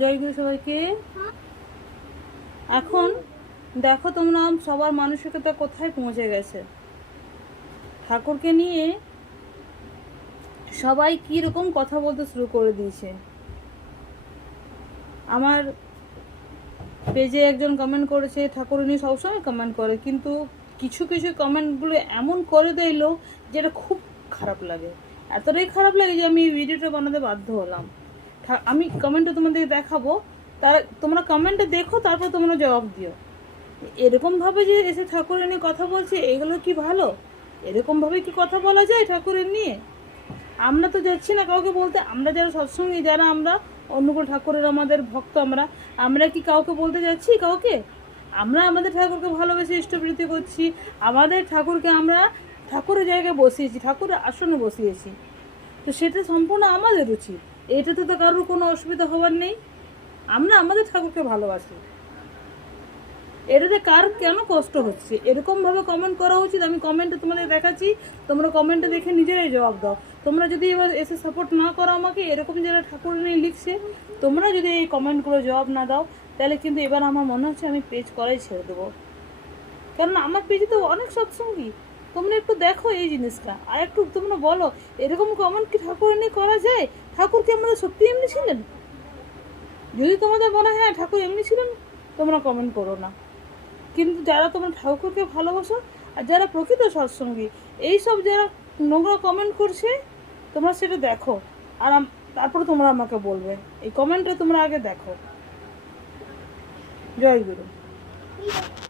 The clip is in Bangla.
জয়গুরু সবাইকে। এখন দেখো তোমরা সবার মানসিকতা কোথায় পৌঁছে গেছে। ঠাকুরকে নিয়ে সবাই কি রকম কথা বলতে শুরু করে দিয়েছে। আমার পেজে একজন কমেন্ট করেছে, ঠাকুর নিয়ে সবসময় কমেন্ট করে, কিন্তু কিছু কিছু কমেন্টগুলো এমন করে দিল যেটা খুব খারাপ লাগে। এতটাই খারাপ লাগে যে আমি এই ভিডিওটা বানাতে বাধ্য হলাম। আমি কমেন্টটা তোমাদের দেখাবো, তার তোমরা কমেন্টে দেখো, তারপর তোমরা জবাব দিও। এরকমভাবে যে এসে ঠাকুরের নিয়ে কথা বলছে, এগুলো কি ভালো? এরকমভাবে কি কথা বলা যায় ঠাকুরের নিয়ে? আমরা তো যাচ্ছি না কাউকে বলতে। আমরা যারা সৎসঙ্গী, যারা আমরা অনুকূল ঠাকুরের আমাদের ভক্ত, আমরা কি কাউকে বলতে যাচ্ছি কাউকে? আমরা আমাদের ঠাকুরকে ভালোবেসে ইষ্টপ্রীতি করছি, আমাদের ঠাকুরকে আমরা ঠাকুরের জায়গায় বসিয়েছি, ঠাকুরের আসনে বসিয়েছি। তো সেটা সম্পূর্ণ আমাদের উচিত। এটাতে তো কারোর কোনো অসুবিধা হওয়ার নেই। আমরা আমাদের ঠাকুরকে ভালোবাসি। এটাতে কার কেন কষ্ট হচ্ছে? এরকমভাবে কমেন্ট করা উচিত? আমি কমেন্টে তোমাদের দেখাচ্ছি, তোমরা কমেন্টে দেখে নিজেরাই জবাব দাও। তোমরা যদি এবার এসে সাপোর্ট না করো আমাকে, এরকম যারা ঠাকুর নিয়ে লিখছে, তোমরা যদি এই কমেন্টগুলো জবাব না দাও, তাহলে কিন্তু এবার আমার মনে হচ্ছে আমি পেজ করাই ছেড়ে দেবো। কারণ আমার পেজে তো অনেক সৎসঙ্গী। তোমরা একটু দেখো এই জিনিসটা, আর একটু তোমরা বলো এরকম কমেন্ট কি ঠাকুর নিয়ে করা যায়? ঠাকুর কি আমাদের সত্যি এমনি ছিলেন? যদি তোমাদের মনে হয় হ্যাঁ ঠাকুর এমনি ছিলেন, তোমরা কমেন্ট করো না। কিন্তু যারা তোমরা ঠাকুরকে ভালোবাসো আর যারা প্রকৃত সৎসঙ্গী, এইসব যারা নোংরা কমেন্ট করছে, তোমরা সেটা দেখো, আর তারপরে তোমরা আমাকে বলবে। এই কমেন্টটা তোমরা আগে দেখো। জয় গুরু।